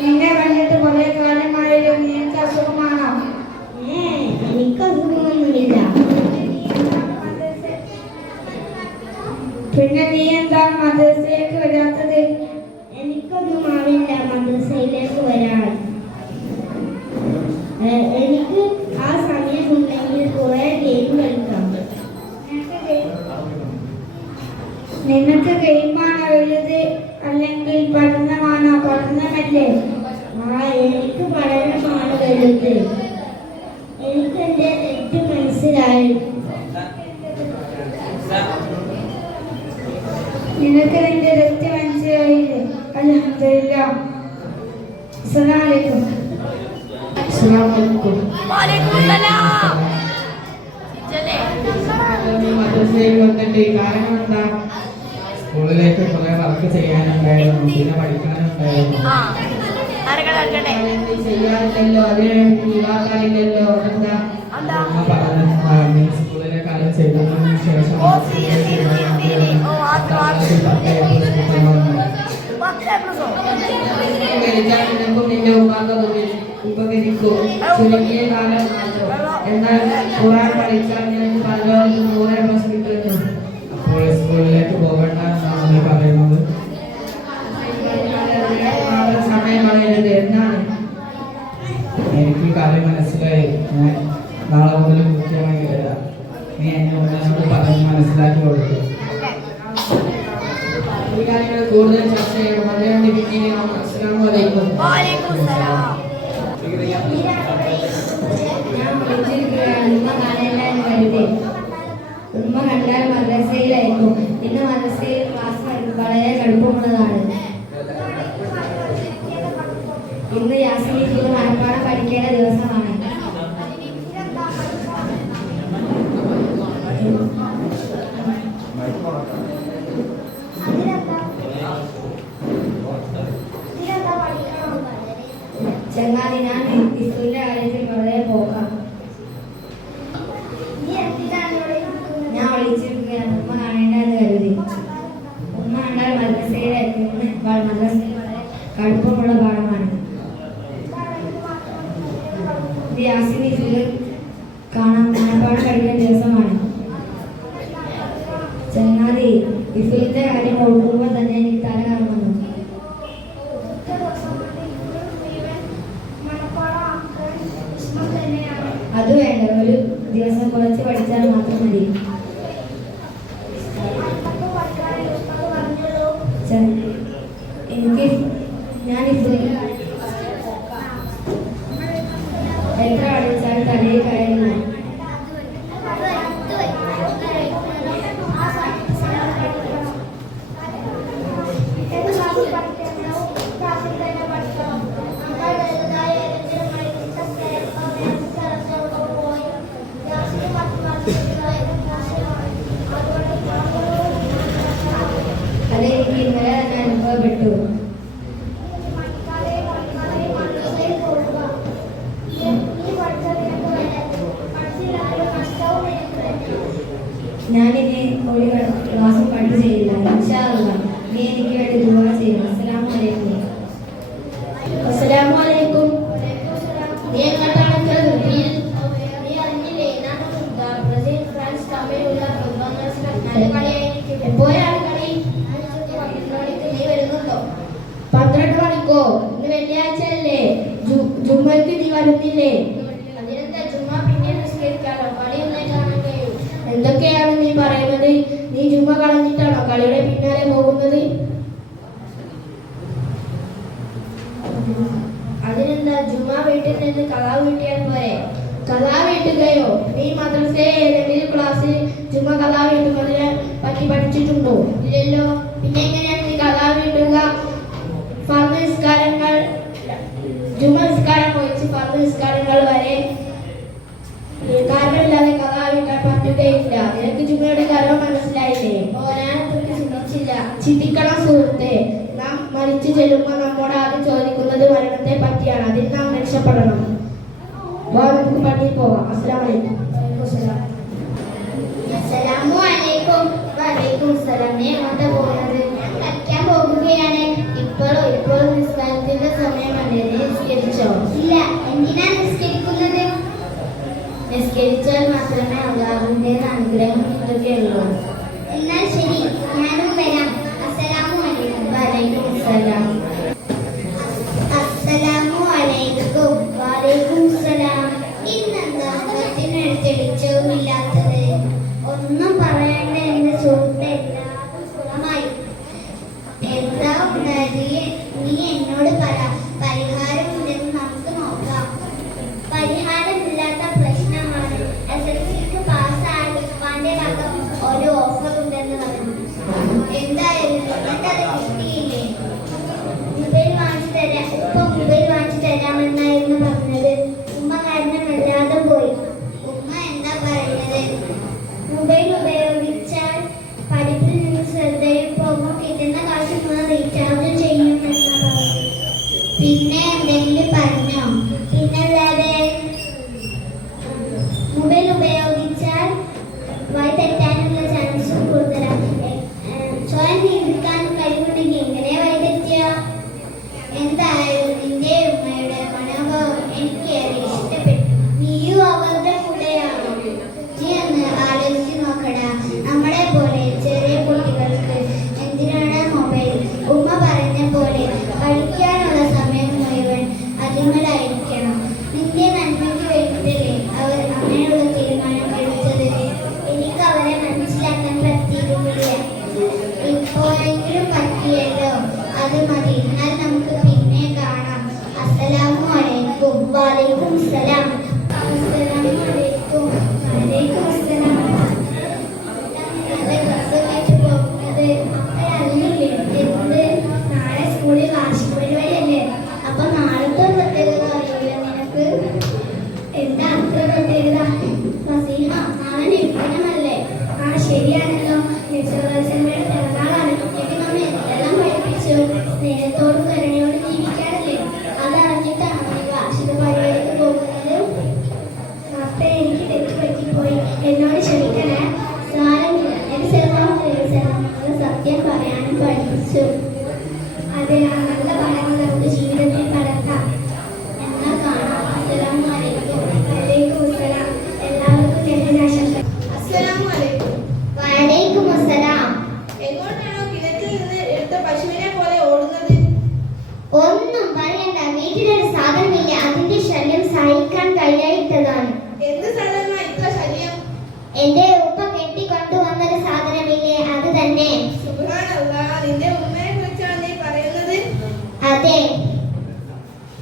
നിന്നെ കണ്ടിട്ട് കുറെ കാലമായാലും നിനക്ക് അസുഖമാണോ? എനിക്ക് അസുഖമൊന്നുമില്ല. പിന്നെ നീ എന്താ മദ്രസയിലേക്ക് വരാത്തത്? എനിക്കൊന്നും ആവില്ല മദ്രസയിലേക്ക് വരാൻ. എനിക്ക് ആ സമയമുണ്ടെങ്കിൽ കുറെ ഗെയിം കളിക്കാം. നിനക്ക് ഗെയിമാണോ വലുത് അല്ലെങ്കിൽ പഠനമാണോ? പഠനമല്ലേ? എനിക്ക് പഠനമാണ് വലുത്. എനിക്ക് എൻ്റെ തെറ്റ് മനസ്സിലായി. നിനക്ക് നിന്റെ തെറ്റ് മനസ്സിലായില്ലേ? അൽഹംദുലില്ലാഹ്. അസ്സലാമു അലൈക്കും. അസ്സലാമു അലൈക്കും. വലൈക്കും സലാം. മദ്രസയിൽ വന്നിട്ട് കാരണം എന്താ? സ്കൂളിലേക്ക് കുറെ വർക്ക് ചെയ്യാനുണ്ടായിരുന്നു, പിന്നെ പഠിക്കാനുണ്ടായിരുന്നു. ചെയ്യാറില്ലല്ലോ, അതിന് ഒഴിവാക്കാറില്ലല്ലോ. എന്താ പറഞ്ഞു സ്കൂളിലെ കാലം ചെയ്തതിനു ശേഷം നിന്റെ ഉപകരിക്കും. ചുരുങ്ങിയ കാലം മാത്രം. എന്നാൽ ഖുർആൻ പഠിച്ചാൽ നിനക്ക് പരലോകത്ത് 100 കിട്ടുന്നു. അപ്പോൾ സ്കൂളിലേക്ക് പോകണ്ട എന്നാണ് നീ പറയുന്നത്. സമയം കളയരുത് എന്നാണ്. എനിക്ക് കാര്യം മനസ്സിലായി. ഞാൻ നാളെ മുതൽ കൃത്യമായി വരാം. നീ എന്നെ ഒന്നിനോട് പറഞ്ഞ് മനസ്സിലാക്കി കൊടുക്കും. ഈ കാര്യങ്ങൾ കൂടുതൽ ചർച്ച ചെയ്യണം. അതുകൊണ്ട് പിന്നെ അസ്സലാമു അലൈക്കും. ഉമ്മ കണ്ടാൽ മദ്രസയിലായിരിക്കും. ഇന്ന് മദ്രസയിൽ ക്ലാസ് വളരെ കടുപ്പമുള്ളതാണ്. ഇന്ന് യാസിനി മനപ്പാഠം പഠിക്കേണ്ട ദിവസമാണ്. ചങ്ങാതി, ഞാൻ ഇസ്കൂലിന്റെ കാര്യത്തിൽ വളരെ പോകാം. ഞാൻ വിളിച്ചിരിക്കുകയാണ്. ഉമ്മ കാണേണ്ടെന്ന് കരുതി. ഉമ്മ കണ്ടാൽ മദ്രസയിലായിരിക്കും. മദ്രസയിൽ വളരെ കടുപ്പമുള്ള പാഠമാണ്. യാസിനി കാണാൻ മനപ്പാഠം പഠിക്കുന്ന ദിവസമാണ്. ചങ്ങാതി, ഇഫിലിന്റെ കാര്യം ഓർക്കുമ്പോൾ തന്നെ എനിക്ക് തല കറങ്ങുന്നു. അത് വേണ്ട, ഒരു ദിവസം കുറച്ച് പഠിച്ചാൽ മാത്രം മതി. എനിക്ക് ഞാൻ എത്ര പഠിച്ചാൽ തലയിൽ കയറില്ല. അതെനിക്ക് ഇന്നലെ തന്നെ അനുഭവപ്പെട്ടു. ഞാനിനി ഒരു ക്ലാസ്സും കണ്ടു ചെയ്യില്ല. ഇൻഷാ അല്ലാഹ്. നീ എനിക്ക് വേണ്ടി ദുആ ചെയ്യണം. അസ്സലാമു അലൈക്കും. അസ്സലാമു അലൈക്കും. നീ എങ്ങോട്ടാണ്? ബ്രസീൽ ഫ്രാൻസ് തമ്മിലുള്ള എപ്പോഴാണ് കളി? നീ വരുന്നുണ്ടോ? 12 മണിക്കോ? ഇന്ന് വെള്ളിയാഴ്ച അല്ലേ? ജുമ്മയ്ക്ക് നീ വരുന്നില്ലേ? അതിനെന്താ, ചുമ്മാ പിന്നെ നിസ്കരിക്കാലോ. കളി ഒന്നേ കാണാൻ കഴിയും. എന്തൊക്കെയാണ് നീ പറയുന്നത്? നീ ജുമ്മ കളഞ്ഞിട്ടാണോ കളിയുടെ പിന്നാലെ പോകുന്നത്? അതിനെന്താ, ചുമ്മാ വീട്ടിൽ നിന്ന് കലാ വീട്ടിയാൽ പോരെ? കലാ വീട്ടുകയോ? നീ മദ്രസയിലെ ഏതെങ്കിലും ക്ലാസ്സിൽ ജുമ്മ കലാ വീട്ടുന്നതിനെ പറ്റി പഠിച്ചിട്ടുണ്ടോ? ഇല്ലല്ലോ. പിന്നെ എങ്ങനെയാണ് നീ കലാ വീട്ടുക? ഫർദ് നിസ്കാരങ്ങൾ, ജുമ്മ നിസ്കാരം ഒഴിച്ച് ഫർദ് നിസ്കാരങ്ങൾ വരെ കാരണമില്ലാതെ കലാ വീട്ടാൻ പറ്റുകയില്ല. നിനക്ക് ജുമ്മയുടെ കാര്യം മനസ്സിലായില്ലേ? ഞാനതൊക്കെ ചിന്തിച്ചില്ല. ചിന്തിക്കണം സുഹൃത്തെ. നാം മരിച്ചു ചെല്ലുമ്പോൾ നമ്മോട് ആദ്യം ചോദിക്കുന്നത് മരണത്തെ പറ്റിയാണ്. അതിൽ നാം രക്ഷപ്പെടണം. നമുക്ക് പള്ളിയിൽ പോവാം. അസ്സലാമു അലൈക്കും. അസ്സലാമു അലൈക്കും. വലൈക്കും സലാം. നീ എങ്ങോട്ടാ പോകുന്നത്? ഞാൻ കളിക്കാൻ പോകുകയാണ്. ഇപ്പോഴും എന്തിനാ നിസ്കരിക്കുന്നത്? നിസ്കരിച്ചാൽ മാത്രമേ അള്ളാഹുവിന്റെ അനുഗ്രഹം കിട്ടുകയുള്ളൂ. എന്നാൽ ശരി, ഞാനും വരാം. അസ്സലാമു അലൈക്കും. വലൈക്കും അസ്സലാം. അസ്സലാമു അലൈക്കും. വലൈക്കും സലാം. ഇന്നെന്താ മുഖത്തിന് തെളിച്ചവുമില്ലാത്തത്? ഒന്നും പറയണ്ട എന്റെ സുഹൃത്തെ, എല്ലാവരും സുഖമായി. എന്താ ഉണ്ടായത്? നീ എന്നോട് പറ. പരിഹാരമുണ്ടെന്ന് നമുക്ക് നോക്കാം. പരിഹാരമില്ലാത്ത പ്രശ്നമാണ്. SSLCക്ക് പാസ്സായ ഉപ്പാന്റെ വക ഒരു ഓഫർ ഉണ്ടെന്ന് പറഞ്ഞു. എന്തായിരുന്നു? എന്നിട്ടത് കിട്ടിയില്ലേ? മൊബൈൽ വാങ്ങിച്ചു തരാം. ഉപ്പ മൊബൈൽ വാങ്ങിച്ചു തരാമെന്നായിരുന്നു പറഞ്ഞത്. ഉമ്മ കാരണം വല്ലാതെ പോയി. ഉമ്മ എന്താ പറയുന്നത്? മൊബൈൽ ഉപയോഗിച്ചാൽ പഠിപ്പിൽ നിന്ന് ശ്രദ്ധയിൽ പോകുമ്പോൾ കിട്ടുന്ന കാശ് ഉമ്മ റീചാർജ് ചെയ്യുമെന്നാണ് പറഞ്ഞത്. പിന്നെ എന്തെങ്കിലും പറഞ്ഞോ? പിന്നല്ലാതെ മൊബൈൽ ഉപയോഗിച്ചാൽ വഴി തെറ്റാനുള്ള ചാൻസും കൂടുതലാണ്. സ്വയം നിയന്ത്രിക്കാനും കഴിവുണ്ടെങ്കിൽ എങ്ങനെ വഴി തെറ്റുക? എന്തായാലും നിന്റെ ഉമ്മയുടെ മനോഭാവം എനിക്ക് ഏറെ ഇഷ്ടപ്പെട്ടു. നീയും അവരുടെ കൂടെയാണോ? നീ ഒന്ന് ആലോചിച്ച് നോക്കടാ. നമ്മളെ പോലെ ചെറിയ കുട്ടികൾക്ക് എന്തിനാണ് മൊബൈൽ? ഉമ്മ പറഞ്ഞ പോലെ പഠിക്കാനുള്ള സമയം മുഴുവൻ അതിമലായിരിക്കണം. നിന്റെ നന്മയ്ക്ക് വേണ്ടിയിട്ടല്ലേ അവർ അങ്ങനെയുള്ള തീരുമാനം എടുത്തത്. എനിക്ക് അവരെ മനസ്സിലാക്കാൻ പറ്റിയിരുന്നില്ല. ഇപ്പോഴെങ്കിലും പറ്റിയല്ലോ, അത് മതി. എന്നാൽ നമുക്ക് പിന്നെ കാണാം. അസ്സലാമു അലൈക്കും. വലൈക്കും സലാം. അസ്സലാമു അലൈക്കും. വലൈക്കും അസ്സലാം. നല്ല ഡ്രസ്സൊക്കെ പോകുന്നത് അപ്പോഴറിയില്ലേ? എന്ത്? നാളെ സ്കൂളിൽ വാർഷിക പരിപാടിയല്ലേ? അപ്പൊ നാളത്തെ പ്രത്യേകത അറിയില്ല നിനക്ക്? എന്താ അത്ര പ്രത്യേകത? ഫസീഹ, നാളെ നിൽക്കണമല്ലേ? ആ ശരിയാണല്ലോ. നിശ്ചയദർശനയുടെ പിറന്നാളാണ്. എനിക്ക് നമ്മെ എന്തെല്ലാം പഠിപ്പിച്ചു. സ്നേഹത്തോടും കരുണയോടും ജീവിക്കാറില്ലേ? അതറിഞ്ഞിട്ടാണ് നീ വാർഷിക പരിപാടിക്ക് പോകുന്നത്. അപ്പൊ എനിക്ക് തെറ്റുപറ്റിപ്പോയി. എന്നോട് ക്ഷമിക്കണേ. സാരമില്ല. എന്റെ സെലമാങ്ങൾ സത്യം പറയാനും പഠിപ്പിച്ചു. അതെ, ആ നല്ല പാഠങ്ങൾ നമുക്ക് ജീവിതത്തിൽ പകർത്താം. എന്നാൽ കാണാം. അസ്സലാമു അലൈക്കും. വലൈക്കും അസ്സലാം. എല്ലാവർക്കും എന്റെ ആശംസ. അസ്സലാമു അലൈക്കും. വലൈക്കും അസ്സലാം. എങ്ങോട്ടാണോ കിണറ്റിൽ നിന്ന് എടുത്ത പശുവിനെ പോലെ ഓടുന്നത്? ഒന്നും പറയണ്ട. വീട്ടിലൊരു സാധനമില്ല. അതിന്റെ ശല്യം സഹിക്കാൻ കഴിയായിട്ടതാണ്. എന്ത് സാധനമാ ഇത്ര ശല്യം? എന്റെ ഉപ്പ കെട്ടിക്കൊണ്ടുവന്നൊരു സാധനമില്ലേ, അത് തന്നെ. സുബ്ഹാനല്ലാഹ്, നിന്റെ ഉമ്മയെ കുറിച്ചാണ് നീ പറയുന്നത്? അതെ.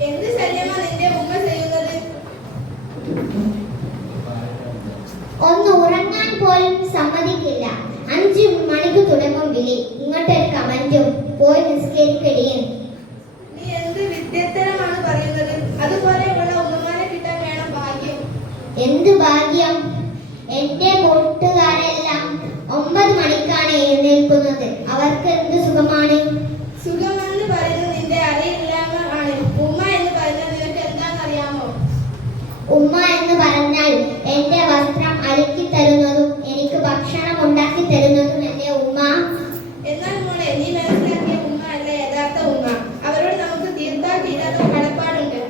എന്ത് ശല്യമാ നിന്റെ ഉമ്മ ചെയ്യുന്നത്? ഒന്ന് ഉറങ്ങാൻ പോലും സമ്മതിക്കില്ല. 5 മണിക്ക് തുടങ്ങും വിളി. ഇങ്ങോട്ടൊരു കമന്റും. പോയി നിസ്കരിക്കടിയും. നീ എന്ത് വിദ്യത്തരമാണ് പറയുന്നത്? അതുപോലെയുള്ള ഉമ്മമാരെ കിട്ടാൻ വേണം ഭാഗ്യം. എന്ത് ഭാഗ്യം? എന്റെ കൂട്ടുകാരെല്ലാം 9 മണിക്കാണ് എഴുന്നേൽക്കുന്നത്. അവർക്ക് എന്ത് സുഖമാണ്. സുഖമെന്ന് പറയുന്നത് നിന്റെ അറിയില്ലായ്മ ആണ്. ഉമ്മ എന്ന് പറയുന്നത് നിനക്ക് എന്താണെന്നറിയാമോ? ഉമ്മ എന്ന് പറഞ്ഞാൽ എന്റെ വസ്ത്രം അലക്കി തരുന്നതും എനിക്ക് ഭക്ഷണം ഉണ്ടാക്കി തരുന്നതും എന്റെ ഉമ്മ. എന്നാൽ മോളെ, നീ മനസ്സിലാക്കിയ ഉമ്മ അല്ല യഥാർത്ഥ ഉമ്മ. അവരോട് നമുക്ക് തീർത്താൽ തീരാത്ത കടപ്പാടുണ്ട്.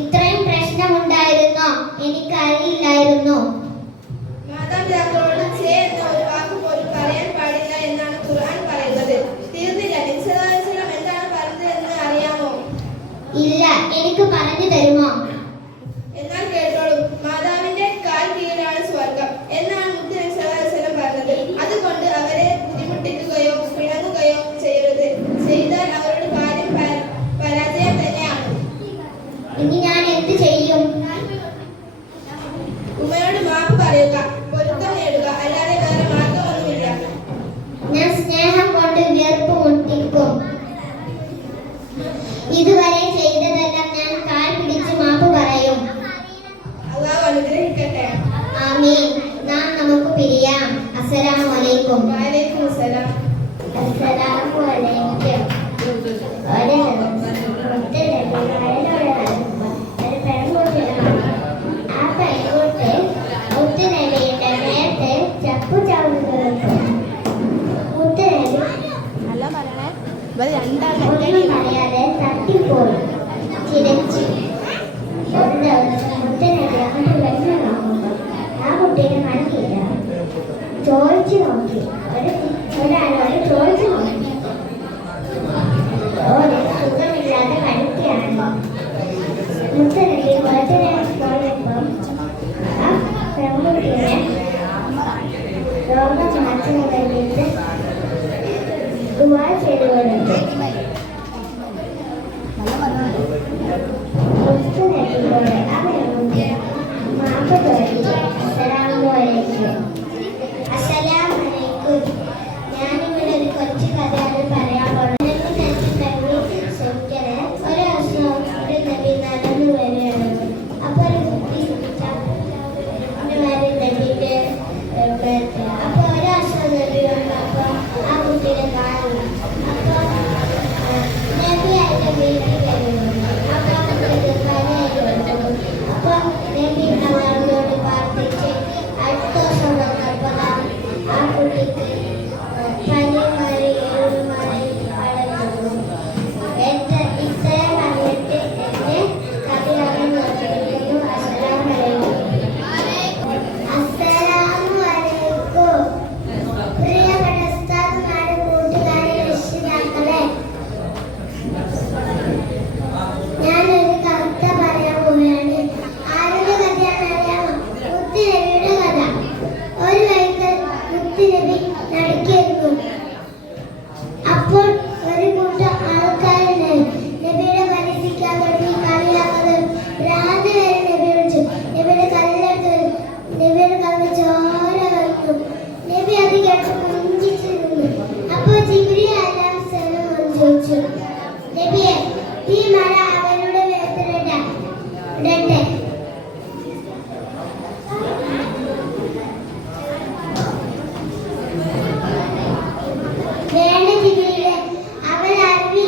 ഇത്രയും പ്രശ്നമുണ്ടായിരുന്നോ? എനിക്കറിയില്ലായിരുന്നു. മാതാപിതാക്കളോട് ചേ എന്ന ഒരു വാക്ക് പോലും പറയാൻ പാടില്ല എന്നാണ് ഖുർആൻ പറയുന്നത്. തീർന്നില്ല. നബി സല്ലല്ലാഹു അലൈഹി വസല്ലം എന്താണ് പറഞ്ഞത് എന്ന് അറിയാമോ? ഇല്ല, എനിക്ക് പറഞ്ഞു തരുമോ? എന്നാൽ കേട്ടോളൂ. മാതാവിന്റെ കാൽ കീഴിലാണ് സ്വർഗം എന്നാണ് മുത്ത് നബി സല്ലല്ലാഹു അലൈഹി വസല്ലം പറഞ്ഞത്. അതുകൊണ്ട് അവരെ ബുദ്ധിമുട്ടിക്കുകയോ പിണങ്ങുകയോ ചെയ്യരുത്. ചെയ്താൽ അവരുടെ കാര്യം പരാജയം തന്നെയാണ്. ഇനി ഞാൻ എന്ത് ചെയ്യും? ഉമ്മയോട് മാപ്പ് പറയുക, പൊരുത്തം നേടുക, അല്ലാതെ വേറെ മാർഗമൊന്നുമില്ല. ഞാൻ സ്നേഹം കൊണ്ട് വിയർപ്പ് മുട്ടിക്കും. ഇതുവരെ ചെയ്തതെല്ലാം ഞാൻ കാൽ പിടിച്ച് മാപ്പ് പറയും. അള്ളാഹു അനുഗ്രഹിക്കട്ടെ. ആമീൻ. നാം നമുക്ക് പിരിയാം. അസ്സലാമു അലൈക്കും. വഅലൈക്കും അസ്സലാം. അസ്സലാമു അലൈക്കും. ആ പെൺകുട്ടി മുത്തുനബിയുടെ നേരത്തെ ചപ്പു ചവിട്ടുന്നത്. മുത്തുനബി ഒന്നും പറയാതെ തട്ടിപ്പോയി ചിരിച്ചു.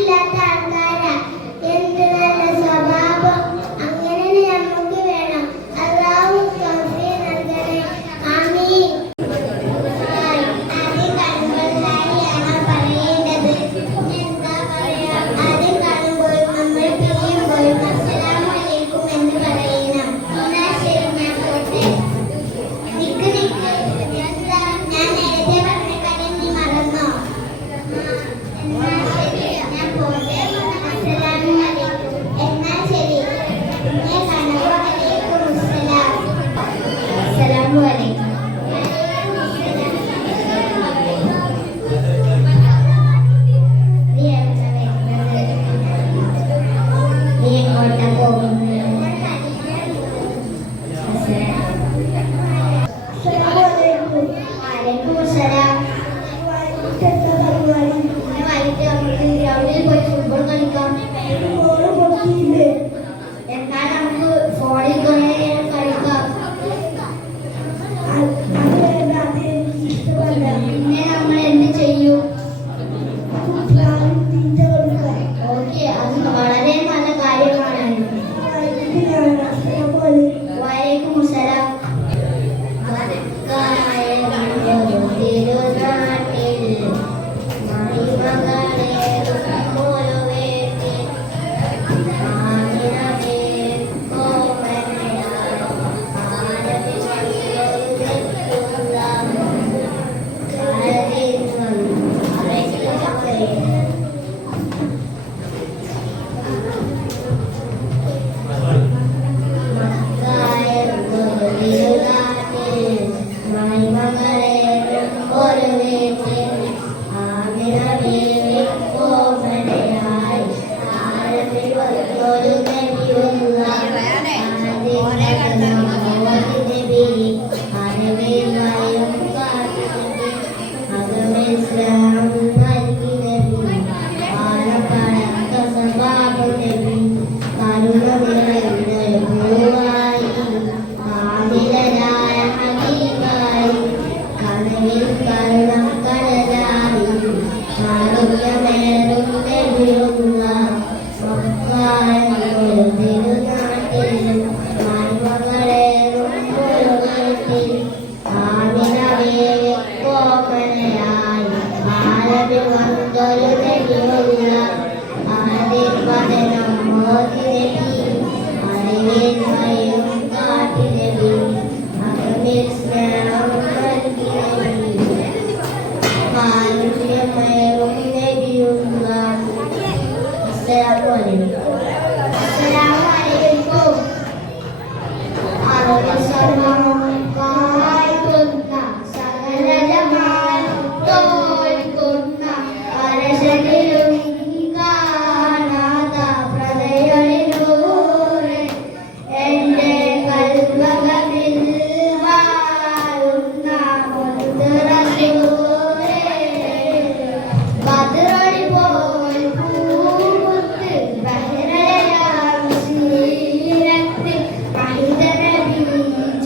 ഇല്ലാത്ത ആൾക്കാരാ. എന്ത് നല്ല സ്വഭാവം. അങ്ങനെ നമുക്ക് വേണം. അല്ലാഹു തൗഫീഖ് നൽകണേ. ആമീൻ. ആദ്യം കാണുമ്പോഴാണ് പറയേണ്ടത്. എന്താ പറയാ? ആദ്യം കാണുമ്പോൾ നമ്മൾ പിരിയുമ്പോൾ അസ്സലാമു അലൈക്കും എന്ന് പറയണം. എന്നാ ശരി, ഞാൻ പോട്ടെ. നിക്ക് നിക്ക്. എന്താ ഞാൻ നേരത്തെ പറഞ്ഞ കാര്യം നീ മറന്നോ? എന്നാ ശരി, ഞാൻ പോട്ടെ. അസ്സലാമു അലൈക്കും. എന്നാ ശരി, എന്നെ കാണുമ്പോൾ അലൈക്കും അസ്സലാം. അസ്സലാമു അലൈക്കും. നീ എവിടെ വരുന്നത്? നീ എങ്ങോട്ടാ പോകുന്നത്? വലൈക്കും അസ്സലാം. ഇന്ന് വൈകിട്ട് നമുക്ക് ഗ്രൗണ്ടിൽ പോയി ഫുട്ബോൾ കളിക്കാം. എന്നാൽ നമുക്ക് ഫോണിൽ കുറേ നേരം കളിക്കാം. പിന്നെ നമ്മൾ എന്ത് ചെയ്യും? ഓക്കെ, അത് വളരെ നല്ല കാര്യമാണ്. വലൈക്കും അസ്സലാം.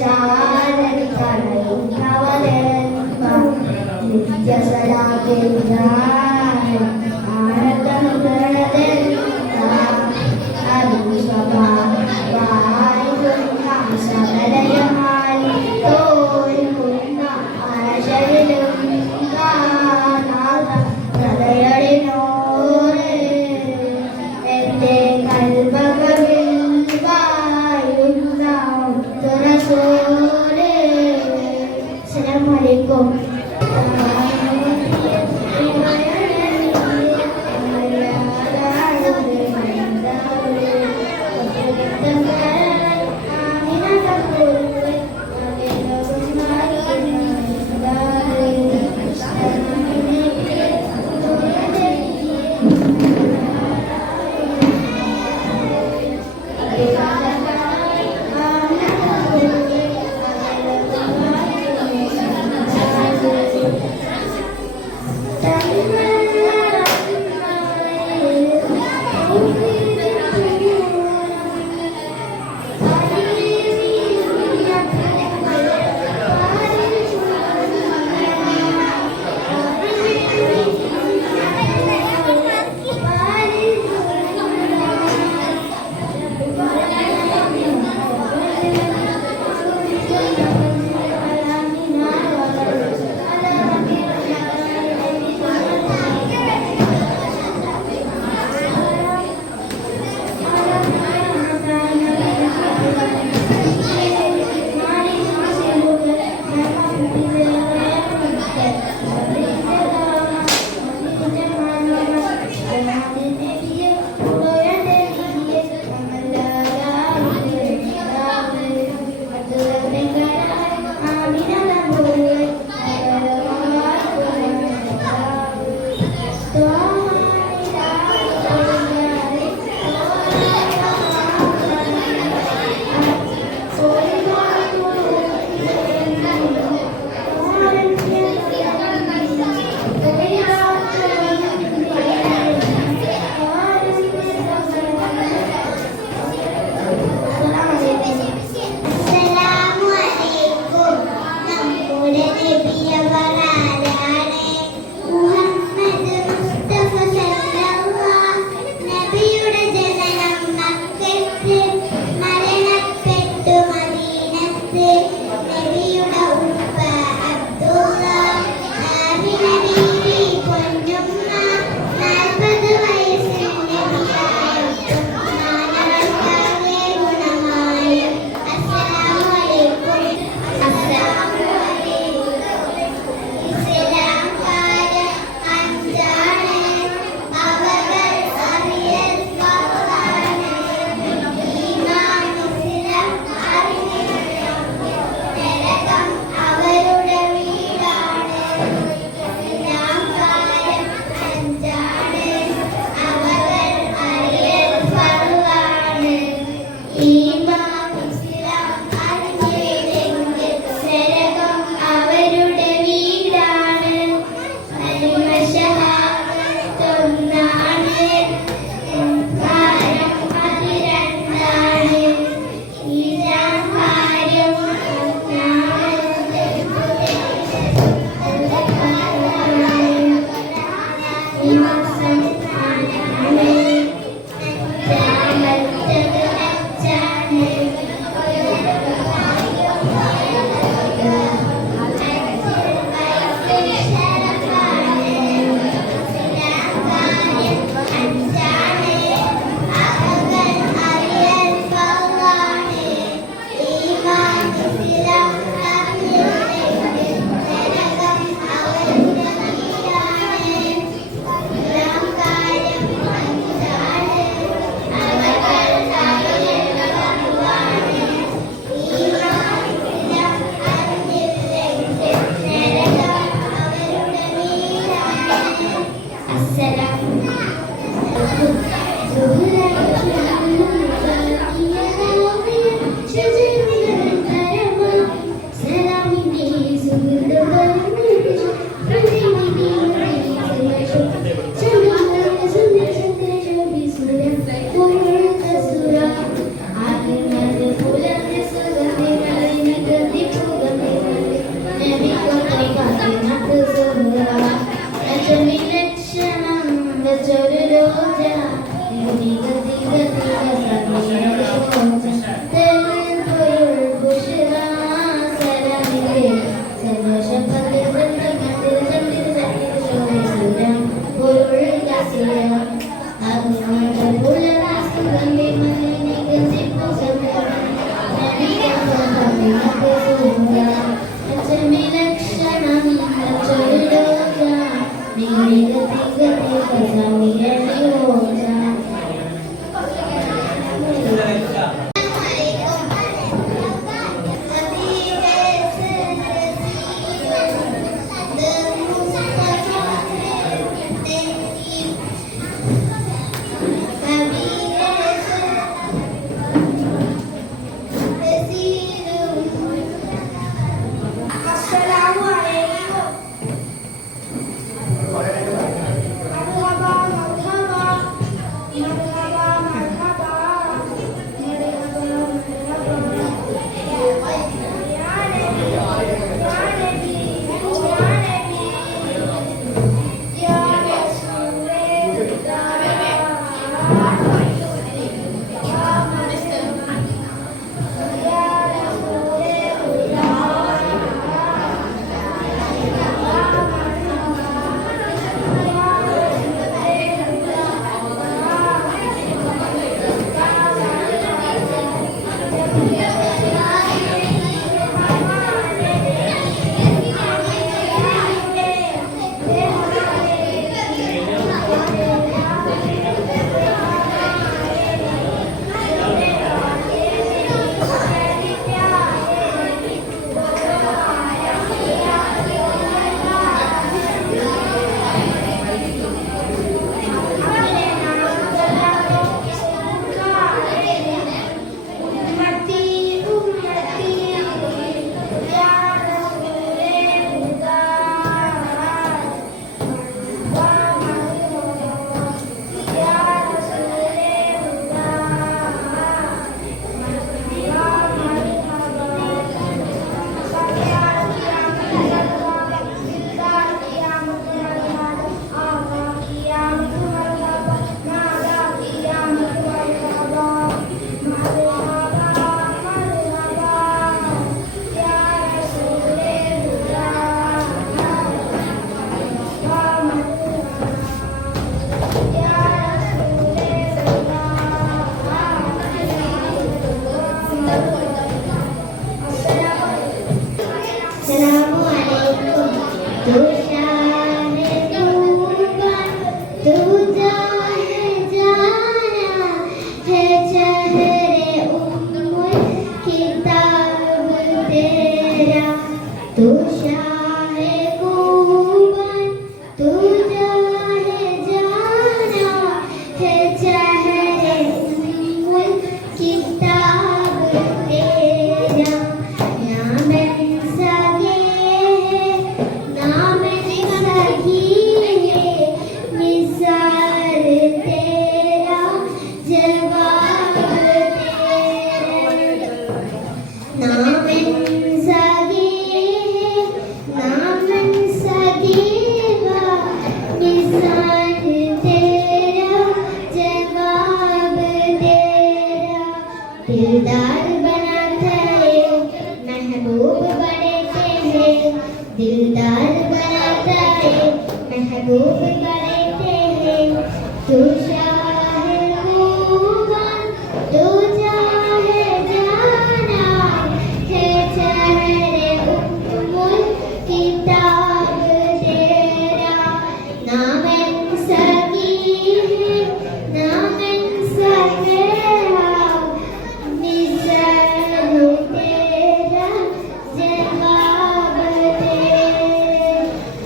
Jai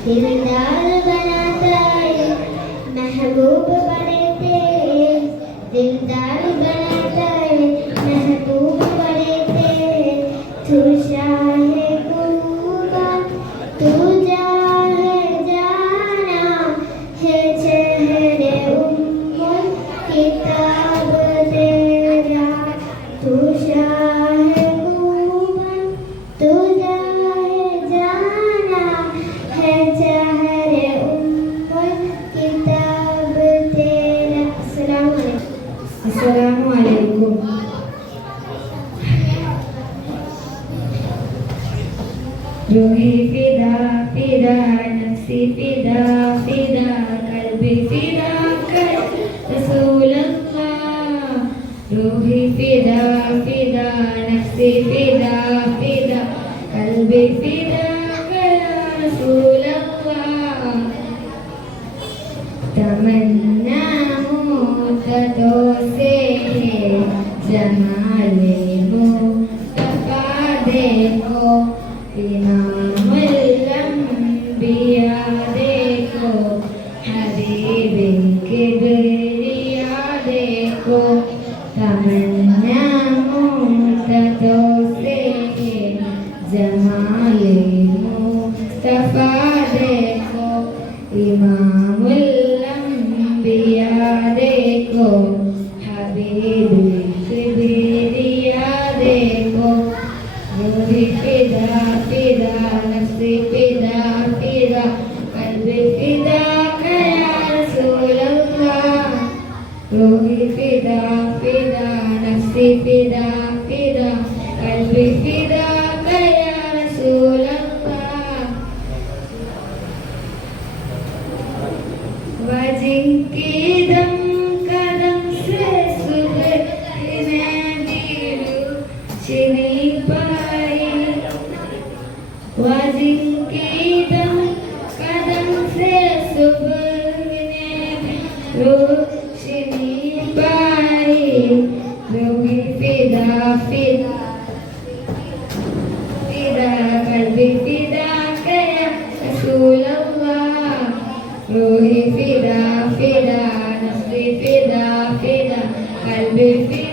दिलदार बनाता है तू शाह खूबन तुझा है जाना है जहर उम्मुल किताब तेरा। अस्सलामु अलैकुम। रूही फिदा फिदा नफ्सी फिदा फिदा कल्बी फिदा कर रसूल अल्लाह। रूही फिदा फिदा नफ्सी फिदा फिदा कल्बी फिदा कर रसूल अल्लाह। तमन्ना मुतदो से जमाले मुस्तफा देखो इमामुल अंबिया देखो हबीबे किबरिया देखो। तमन्ना मुतदो से जमाले मुस्तफा देखो इमामुल अंबिया देखो हबीबे किबरिया देखो। रूही फिदा फिदा नफ्सी फिदा फिदा कल्बी फिदा या रसूल अल्लाह। रूही फिदा फिदा नफ्सी फिदा फिदा कल्बी फिदा या रसूल अल्लाह। वजिनकी दम कदम से सुलझने दिलु चिनी पाई। वजिनकी दम कदम से सुलझने रोशनी पाई। रूही फिदा फिदा फिदा कल्बी फिदा या रसूल अल्लाह। रूही फिदा फिदा नफ्सी फिदा फिदा कल्बी फिदा